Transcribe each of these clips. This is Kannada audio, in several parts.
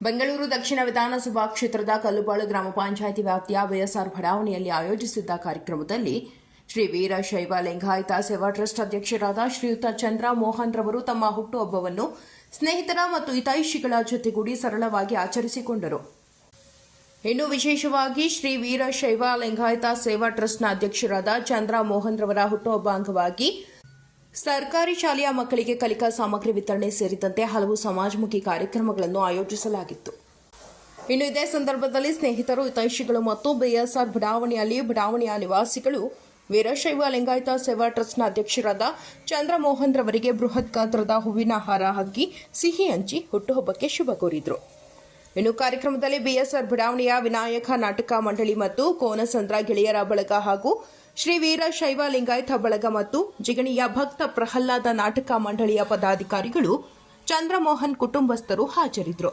ಬೆಂಗಳೂರು ದಕ್ಷಿಣ ವಿಧಾನಸಭಾ ಕ್ಷೇತ್ರದ ಕಲ್ಲುಬಾಳು ಗ್ರಾಮ ಪಂಚಾಯಿತಿ ವ್ಯಾಪ್ತಿಯ ಬಿಎಸ್ಆರ್ ಬಡಾವಣೆಯಲ್ಲಿ ಆಯೋಜಿಸಿದ್ದ ಕಾರ್ಯಕ್ರಮದಲ್ಲಿ ಶ್ರೀ ವೀರಶೈವ ಲಿಂಗಾಯತ ಸೇವಾ ಟ್ರಸ್ಟ್ ಅಧ್ಯಕ್ಷರಾದ ಶ್ರೀಯುತ ಚಂದ್ರ ಮೋಹನ್ ರವರು ತಮ್ಮ ಹುಟ್ಟುಹಬ್ಬವನ್ನು ಸ್ನೇಹಿತರ ಮತ್ತು ಹಿತೈಷಿಗಳ ಜೊತೆಗೂಡಿ ಸರಳವಾಗಿ ಆಚರಿಸಿಕೊಂಡರು. ಇನ್ನು ವಿಶೇಷವಾಗಿ ಶ್ರೀ ವೀರಶೈವ ಲಿಂಗಾಯತ ಸೇವಾ ಟ್ರಸ್ಟ್ನ ಅಧ್ಯಕ್ಷರಾದ ಚಂದ್ರ ಮೋಹನ್ ರವರ ಹುಟ್ಟುಹಬ್ಬ ಅಂಗವಾಗಿ ಸರ್ಕಾರಿ ಶಾಲೆಯ ಮಕ್ಕಳಿಗೆ ಕಲಿಕಾ ಸಾಮಗ್ರಿ ವಿತರಣೆ ಸೇರಿದಂತೆ ಹಲವು ಸಮಾಜಮುಖಿ ಕಾರ್ಯಕ್ರಮಗಳನ್ನು ಆಯೋಜಿಸಲಾಗಿತ್ತು. ಇನ್ನು ಇದೇ ಸಂದರ್ಭದಲ್ಲಿ ಸ್ನೇಹಿತರು, ಹಿತೈಷಿಗಳು ಮತ್ತು ಬಿಎಸ್ಆರ್ ಬಡಾವಣೆಯ ನಿವಾಸಿಗಳು ವೀರಶೈವ ಲಿಂಗಾಯತ ಸೇವಾ ಟ್ರಸ್ಟ್ನ ಅಧ್ಯಕ್ಷರಾದ ಚಂದ್ರ ಮೋಹನ್ ರವರಿಗೆ ಬೃಹತ್ ಗಾತ್ರದ ಹೂವಿನ ಹಾರ ಹಾಕಿ ಸಿಹಿ ಹಂಚಿ ಹುಟ್ಟುಹಬ್ಬಕ್ಕೆ ಶುಭ ಕೋರಿದರು. ಇನ್ನು ಕಾರ್ಯಕ್ರಮದಲ್ಲಿ ಬಿಎಸ್ಆರ್ ಬಡಾವಣೆಯ ವಿನಾಯಕ ನಾಟಕ ಮಂಡಳಿ ಮತ್ತು ಕೋನಸಂದ್ರ ಗೆಳೆಯರ ಬಳಗ ಹಾಗೂ ಶ್ರೀ ವೀರಶೈವ ಲಿಂಗಾಯತ ಬಳಗ ಮತ್ತು ಜಿಗಣಿಯ ಭಕ್ತ ಪ್ರಹ್ಲಾದ ನಾಟಕ ಮಂಡಳಿಯ ಪದಾಧಿಕಾರಿಗಳು, ಚಂದ್ರಮೋಹನ್ ಕುಟುಂಬಸ್ಥರು ಹಾಜರಿದ್ದರು.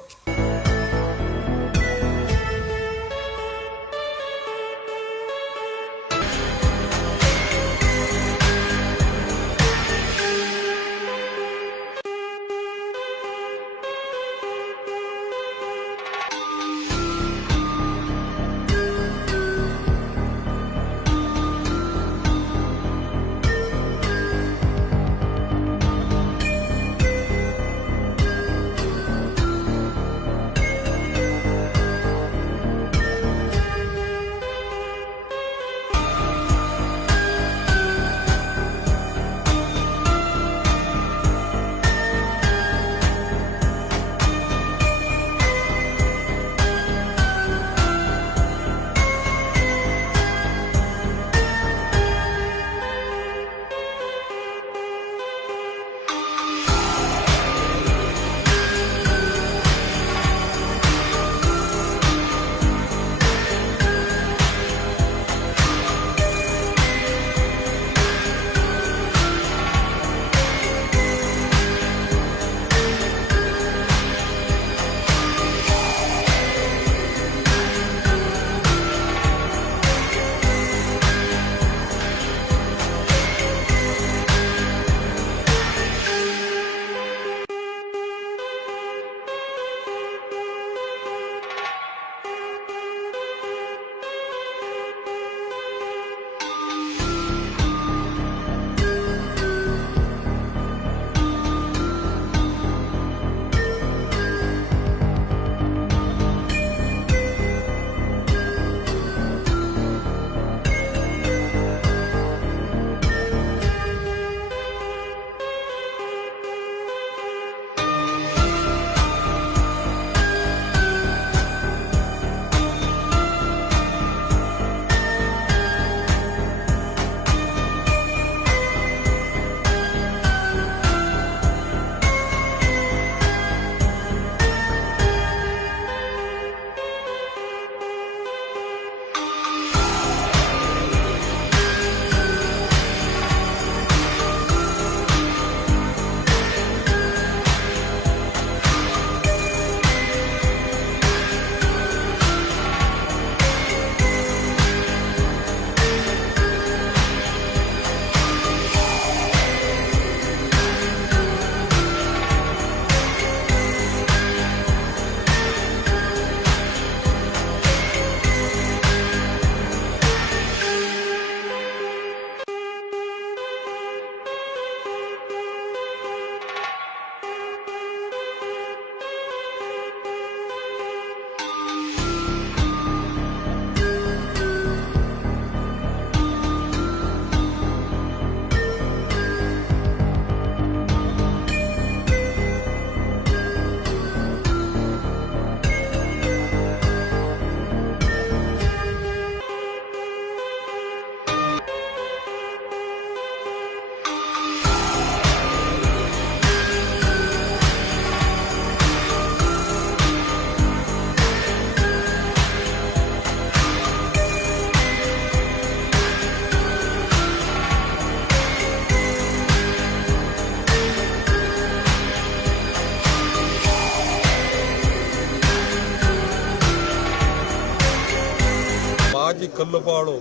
ಮಾಜಿ ಕಲ್ಲುಬಾಳು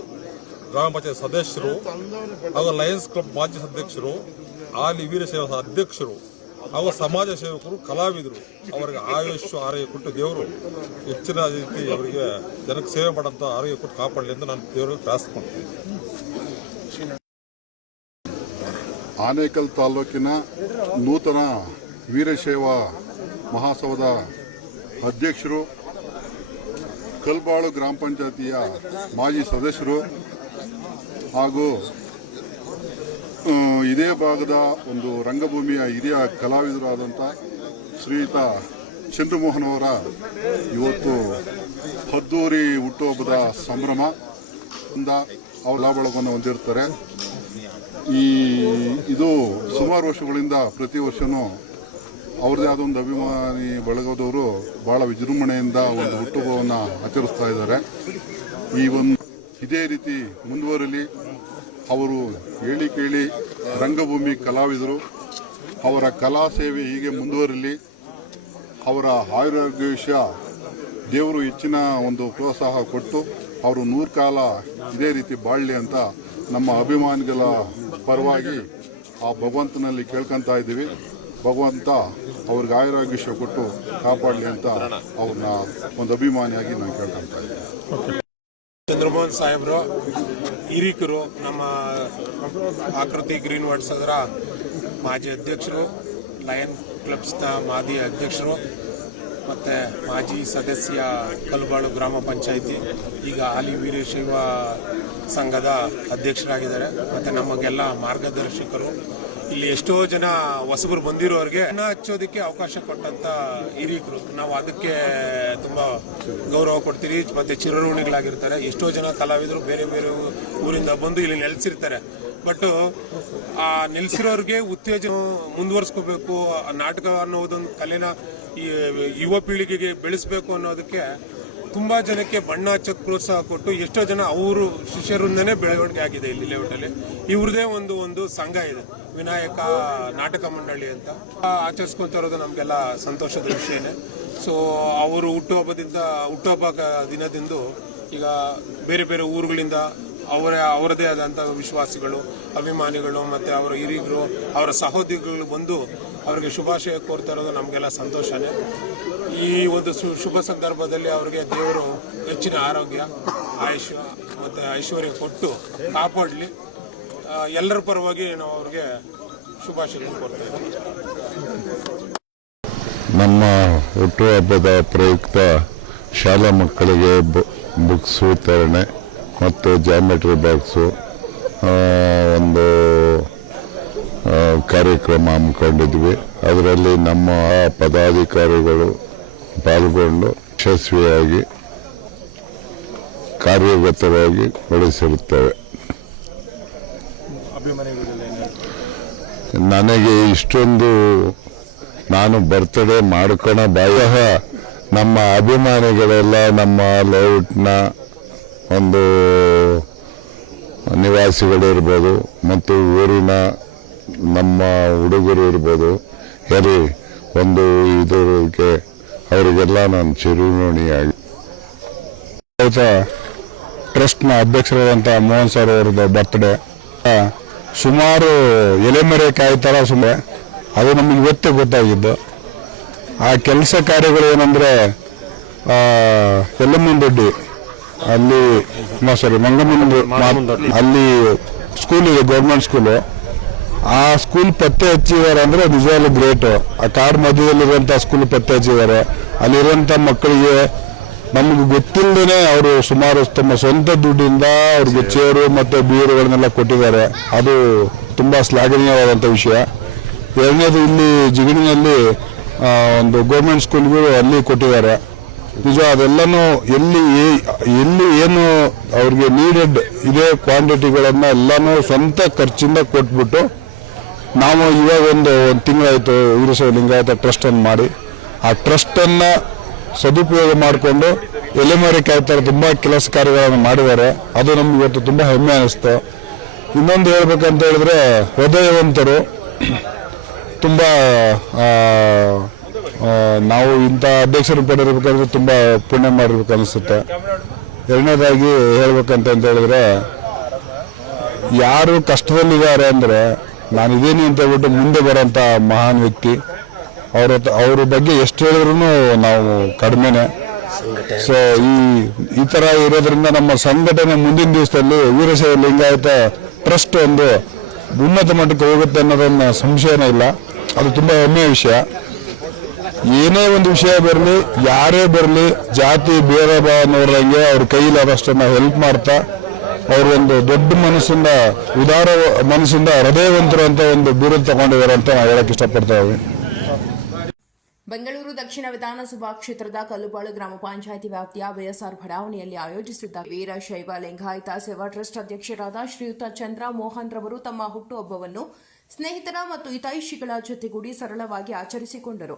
ಗ್ರಾಮ ಪಂಚಾಯತ್ ಸದಸ್ಯರು ಹಾಗೂ ಲಯನ್ಸ್ ಕ್ಲಬ್ ಮಾಜಿ ಅಧ್ಯಕ್ಷರು, ಆಲಿ ವೀರಶೈವ ಅಧ್ಯಕ್ಷರು ಅವರು ಸಮಾಜ ಸೇವಕರು, ಕಲಾವಿದರು. ಅವರಿಗೆ ಆಯುಷ್ಯ ಆರೋಗ್ಯ ಕೊಟ್ಟು ದೇವರು ಹೆಚ್ಚಿನ ರೀತಿ ಅವರಿಗೆ ಜನಕ್ಕೆ ಸೇವೆ ಮಾಡೋಂಥ ಆರೋಗ್ಯ ಕೊಟ್ಟು ಕಾಪಾಡಲಿ ಅಂತ ನಾನು ದೇವರಿಗೆ ಪ್ರಾರ್ಥಿಸ್ಕೊಳ್ತೀನಿ. ಆನೇಕಲ್ ತಾಲೂಕಿನ ನೂತನ ವೀರಶೈವ ಮಹಾಸಭಾದ ಅಧ್ಯಕ್ಷರು, ಕಲ್ಬಾಳು ಗ್ರಾಮ ಪಂಚಾಯತಿಯ ಮಾಜಿ ಸದಸ್ಯರು ಹಾಗೂ ಇದೇ ಭಾಗದ ಒಂದು ರಂಗಭೂಮಿಯ ಹಿರಿಯ ಕಲಾವಿದರಾದಂಥ ಶ್ರೀಯುತ ಚಂದ್ರಮೋಹನ್ ಅವರ ಇವತ್ತು ಅದ್ದೂರಿ ಹುಟ್ಟುಹಬ್ಬದ ಸಂಭ್ರಮದಿಂದ ಅವರ ಲಾಭಗಳನ್ನು ಹೊಂದಿರ್ತಾರೆ. ಇದು ಸುಮಾರು ವರ್ಷಗಳಿಂದ ಪ್ರತಿ ವರ್ಷವೂ ಅವ್ರದ್ದೇ ಆದ ಒಂದು ಅಭಿಮಾನಿ ಬಳಗದವರು ಬಹಳ ವಿಜೃಂಭಣೆಯಿಂದ ಒಂದು ಹುಟ್ಟುಹಬ್ಬವನ್ನು ಆಚರಿಸ್ತಾ ಇದ್ದಾರೆ. ಇದೇ ರೀತಿ ಮುಂದುವರಲಿ. ಅವರು ಹೇಳಿ ಕೇಳಿ ರಂಗಭೂಮಿ ಕಲಾವಿದರು, ಅವರ ಕಲಾ ಸೇವೆ ಹೀಗೆ ಮುಂದುವರಲಿ. ಅವರ ಆಯುರಾರೋಗ್ಯ ದೇವರು ಹೆಚ್ಚಿನ ಒಂದು ಪ್ರೋತ್ಸಾಹ ಕೊಟ್ಟು ಅವರು 100 ಕಾಲ ಇದೇ ರೀತಿ ಬಾಳಲಿ ಅಂತ ನಮ್ಮ ಅಭಿಮಾನಿಗಳ ಪರವಾಗಿ ಆ ಭಗವಂತನಲ್ಲಿ ಕೇಳ್ಕೊತಾ ಇದ್ದೀವಿ. ಭಗವಂತ ಅವ್ರಿಗೆ ಆಯುರಾರೋಗ್ಯ ಕೊಟ್ಟು ಕಾಪಾಡಲಿ ಅಂತ ಅವ್ರನ್ನ ಒಂದು ಅಭಿಮಾನಿಯಾಗಿ ನಾನು ಕೇಳ್ಕೊತಾ ಇದ್ದೀನಿ. ಚಂದ್ರಮೋಹನ್ ಸಾಹೇಬರು ಹಿರೀಕರು, ನಮ್ಮ ಆಕೃತಿ ಗ್ರೀನ್ ವಾರ್ಡ್ಸ್ ಅದರ ಮಾಜಿ ಅಧ್ಯಕ್ಷರು, ಲಯನ್ ಕ್ಲಬ್ಸ್ನ ಮಾಜಿ ಅಧ್ಯಕ್ಷರು ಮತ್ತು ಮಾಜಿ ಸದಸ್ಯ ಕಲ್ಬಾಳು ಗ್ರಾಮ ಪಂಚಾಯಿತಿ, ಈಗ ಹಾಲಿ ವೀರಶೈವ ಸಂಘದ ಅಧ್ಯಕ್ಷರಾಗಿದ್ದಾರೆ. ಮತ್ತು ನಮಗೆಲ್ಲ ಮಾರ್ಗದರ್ಶಕರು. ಇಲ್ಲಿ ಎಷ್ಟೋ ಜನ ಹೊಸಬರು ಬಂದಿರೋರಿಗೆ ಅನ್ನ ಹಚ್ಚೋದಕ್ಕೆ ಅವಕಾಶ ಕೊಟ್ಟಂತ ಹಿರೀಕರು, ನಾವು ಅದಕ್ಕೆ ತುಂಬಾ ಗೌರವ ಕೊಡ್ತೀವಿ. ಮತ್ತೆ ಚಿರಋಣಿಗಳಾಗಿರ್ತಾರೆ. ಎಷ್ಟೋ ಜನ ಕಲಾವಿದರು ಬೇರೆ ಬೇರೆ ಊರಿಂದ ಬಂದು ಇಲ್ಲಿ ನೆಲೆಸಿರ್ತಾರೆ. ಬಟ್ ಆ ನೆಲೆಸಿರೋರಿಗೆ ಉತ್ತೇಜನ ಮುಂದುವರಿಸ್ಕೋಬೇಕು, ನಾಟಕ ಅನ್ನೋದೊಂದು ಕಲೆನ ಈ ಯುವ ಪೀಳಿಗೆಗೆ ಬೆಳೆಸಬೇಕು ಅನ್ನೋದಕ್ಕೆ ತುಂಬಾ ಜನಕ್ಕೆ ಬಣ್ಣ ಹಚ್ಚೋಕೆ ಪ್ರೋತ್ಸಾಹ ಕೊಟ್ಟು ಎಷ್ಟೋ ಜನ ಅವರು ಶಿಷ್ಯರಿಂದನೇ ಬೆಳವಣಿಗೆ ಆಗಿದೆ. ಇಲ್ಲಿ ಲೇಔಟಲ್ಲಿ ಇವ್ರದೇ ಒಂದು ಸಂಘ ಇದೆ, ವಿನಾಯಕ ನಾಟಕ ಮಂಡಳಿ ಅಂತ. ಆಚರಿಸ್ಕೊಂತ ಇರೋದು ನಮಗೆಲ್ಲ ಸಂತೋಷದ ವಿಷಯನೇ. ಸೊ ಅವರು ಹುಟ್ಟುಹಬ್ಬ ದಿನದಿಂದ ಈಗ ಬೇರೆ ಬೇರೆ ಊರುಗಳಿಂದ ಅವರದೇ ಆದಂಥ ವಿಶ್ವಾಸಿಗಳು, ಅಭಿಮಾನಿಗಳು ಮತ್ತು ಅವರ ಹಿರಿಯರು, ಅವರ ಸಹೋದರಿಗಳು ಬಂದು ಅವರಿಗೆ ಶುಭಾಶಯ ಕೋರ್ತಾ ಇರೋದು ನಮಗೆಲ್ಲ ಸಂತೋಷನೇ. ಈ ಒಂದು ಶುಭ ಸಂದರ್ಭದಲ್ಲಿ ಅವರಿಗೆ ದೇವರು ಹೆಚ್ಚಿನ ಆರೋಗ್ಯ, ಆಯುಷ್ಯ ಮತ್ತು ಐಶ್ವರ್ಯ ಕೊಟ್ಟು ಕಾಪಾಡಲಿ. ಎಲ್ಲರ ಪರವಾಗಿ ನಾವು ಅವ್ರಿಗೆ ಶುಭಾಶಯ ಕೋರ್ತಾ ಇದ್ದೀವಿ. ನಮ್ಮ ಹುಟ್ಟುಹಬ್ಬದ ಪ್ರಯುಕ್ತ ಶಾಲಾ ಮಕ್ಕಳಿಗೆ ಬುಕ್ಸ್ ವಿತರಣೆ ಮತ್ತು ಜಾಮೆಟ್ರಿ ಬಾಕ್ಸು ಒಂದು ಕಾರ್ಯಕ್ರಮ ಹಮ್ಮಿಕೊಂಡಿದ್ವಿ. ಅದರಲ್ಲಿ ನಮ್ಮ ಪದಾಧಿಕಾರಿಗಳು ಪಾಲ್ಗೊಂಡು ಯಶಸ್ವಿಯಾಗಿ ಕಾರ್ಯಗತವಾಗಿ ಬಳಸಿರುತ್ತೇವೆ. ನನಗೆ ಇಷ್ಟೊಂದು ನಾನು ಬರ್ತ್ಡೇ ಮಾಡ್ಕೊಳ ಬಾಯಹ ನಮ್ಮ ಅಭಿಮಾನಿಗಳೆಲ್ಲ ನಮ್ಮ ಲೇಔಟ್ನ ಒಂದು ನಿವಾಸಿಗಳಿರ್ಬೋದು ಮತ್ತು ಊರಿನ ನಮ್ಮ ಹುಡುಗರು ಇರ್ಬೋದು, ಯಾರಿ ಒಂದು ಇದಕ್ಕೆ ಅವರಿಗೆಲ್ಲ ನಾನು ಚಿರಋಣಿಯಾಗಿ. ಟ್ರಸ್ಟ್ನ ಅಧ್ಯಕ್ಷರಾದಂಥ ಮೋಹನ್ ಸರ್ ಅವರದ್ದು ಬರ್ತ್ಡೇ ಸುಮಾರು ಎಲೆಮರೆ ಕಾಯ್ತಾರ ಸುಮ್ಮನೆ ಅದು ನಮಗೆ ಇವತ್ತೇ ಗೊತ್ತಾಗಿದ್ದು. ಆ ಕೆಲಸ ಕಾರ್ಯಗಳು ಏನಂದರೆ ಎಲ್ಲಮ್ಮನದೊಡ್ಡಿ ಅಲ್ಲಿ ಮಂಗಮ್ಮನದೊಡ್ಡಿ ಅಲ್ಲಿ ಸ್ಕೂಲ್ ಇದೆ, ಗೌರ್ಮೆಂಟ್ ಸ್ಕೂಲು. ಆ ಸ್ಕೂಲ್ ಪತ್ತೆ ಹಚ್ಚಿದ್ದಾರೆ ಅಂದರೆ ನಿಜವಾಗ್ಲೂ ಗ್ರೇಟು. ಆ ಕಾಡು ಮಧ್ಯದಲ್ಲಿರುವಂಥ ಸ್ಕೂಲ್ ಪತ್ತೆ ಹಚ್ಚಿದ್ದಾರೆ. ಅಲ್ಲಿರುವಂಥ ಮಕ್ಕಳಿಗೆ ನಮಗೆ ಗೊತ್ತಿಲ್ಲದೇ ಅವರು ಸುಮಾರು ತಮ್ಮ ಸ್ವಂತ ದುಡ್ಡಿಂದ ಅವ್ರಿಗೆ ಚೇರು ಮತ್ತು ಬೀರುಗಳನ್ನೆಲ್ಲ ಕೊಟ್ಟಿದ್ದಾರೆ. ಅದು ತುಂಬ ಶ್ಲಾಘನೀಯವಾದಂಥ ವಿಷಯ. ಎರಡನೇದು, ಇಲ್ಲಿ ಜಿಗಣಿನಲ್ಲಿ ಒಂದು ಗೌರ್ಮೆಂಟ್ ಸ್ಕೂಲ್ಗಳು ಅಲ್ಲಿ ಕೊಟ್ಟಿದ್ದಾರೆ. ನಿಜ ಅದೆಲ್ಲನೂ ಎಲ್ಲಿ ಏನು ಅವ್ರಿಗೆ ನೀಡೆಡ್ ಇದೇ ಕ್ವಾಂಟಿಟಿಗಳನ್ನು ಎಲ್ಲನೂ ಸ್ವಂತ ಖರ್ಚಿಂದ ಕೊಟ್ಬಿಟ್ಟು ನಾವು ಇವಾಗ ಒಂದು ತಿಂಗಳಾಯಿತು ವೀರಶೈವ ಲಿಂಗಾಯತ ಟ್ರಸ್ಟನ್ನು ಮಾಡಿ ಆ ಟ್ರಸ್ಟನ್ನು ಸದುಪಯೋಗ ಮಾಡಿಕೊಂಡು ಎಲೆಮರೆ ಕಾಯ್ತಾರೆ ತುಂಬ ಕೆಲಸ ಕಾರ್ಯಗಳನ್ನು ಮಾಡಿದ್ದಾರೆ. ಅದು ನಮ್ಗೆ ಇವತ್ತು ತುಂಬ ಹೆಮ್ಮೆ ಅನ್ನಿಸ್ತು. ಇನ್ನೊಂದು ಹೇಳ್ಬೇಕಂತ ಹೇಳಿದ್ರೆ, ಹೃದಯವಂತರು ತುಂಬ ನಾವು ಇಂಥ ಅಧ್ಯಕ್ಷರು ಪಡೆದಿರ್ಬೇಕಂದ್ರೆ ತುಂಬ ಪುಣ್ಯ ಮಾಡಿರ್ಬೇಕು ಅನಿಸುತ್ತೆ. ಎರಡನೇದಾಗಿ ಹೇಳ್ಬೇಕಂತ ಹೇಳಿದ್ರೆ, ಯಾರು ಕಷ್ಟದಲ್ಲಿದ್ದಾರೆ ಅಂದರೆ ನಾನು ಇದೇನು ಅಂತ ಹೇಳ್ಬಿಟ್ಟು ಮುಂದೆ ಬರೋಂಥ ಮಹಾನ್ ವ್ಯಕ್ತಿ ಅವ್ರ ಬಗ್ಗೆ ಎಷ್ಟು ಹೇಳಿದ್ರು ನಾವು ಕಡಿಮೆನೆ. ಸೊ ಈ ತರ ಇರೋದ್ರಿಂದ ನಮ್ಮ ಸಂಘಟನೆ ಮುಂದಿನ ದಿವಸದಲ್ಲಿ ವೀರಶೈವ ಲಿಂಗಾಯತ ಟ್ರಸ್ಟ್ ಒಂದು ಉನ್ನತ ಮಟ್ಟಕ್ಕೆ ಹೋಗುತ್ತೆ ಅನ್ನೋದನ್ನ ಸಂಶಯನೇ ಇಲ್ಲ. ಅದು ತುಂಬಾ ಹೆಮ್ಮೆಯ ವಿಷಯ. ಏನೇ ಒಂದು ವಿಷಯ ಬರಲಿ, ಯಾರೇ ಬರಲಿ, ಜಾತಿ ಭೇದ ಭಾವ ನೋಡ್ದಂಗೆ ಅವ್ರ ಕೈಲಾದಷ್ಟನ್ನ ಹೆಲ್ಪ್ ಮಾಡ್ತಾ ಅವರು ಒಂದು ದೊಡ್ಡ ಮನಸ್ಸಿಂದ, ಉದಾರ ಮನಸ್ಸಿಂದ ಹೃದಯವಂತರು ಅಂತ ಒಂದು ಬಿರುದು ತಗೊಂಡಿದ್ದಾರೆ ಅಂತ ನಾವು ಹೇಳಕ್ ಇಷ್ಟಪಡ್ತಾ ಇದ್ದೀವಿ. ಬೆಂಗಳೂರು ದಕ್ಷಿಣ ವಿಧಾನಸಭಾ ಕ್ಷೇತ್ರದ ಕಲ್ಲುಬಾಳು ಗ್ರಾಮ ಪಂಚಾಯಿತಿ ವ್ಯಾಪ್ತಿಯ ಬಿಎಸ್ಆರ್ ಬಡಾವಣೆಯಲ್ಲಿ ಆಯೋಜಿಸಿದ್ದ ವೀರಶೈವ ಲಿಂಗಾಯತ ಸೇವಾ ಟ್ರಸ್ಟ್ ಅಧ್ಯಕ್ಷರಾದ ಶ್ರೀಯುತ ಚಂದ್ರ ಮೋಹನ್ ರವರು ತಮ್ಮ ಹುಟ್ಟುಹಬ್ಬವನ್ನು ಸ್ನೇಹಿತರ ಮತ್ತು ಹಿತೈಷಿಗಳ ಜೊತೆಗೂಡಿ ಸರಳವಾಗಿ ಆಚರಿಸಿಕೊಂಡರು.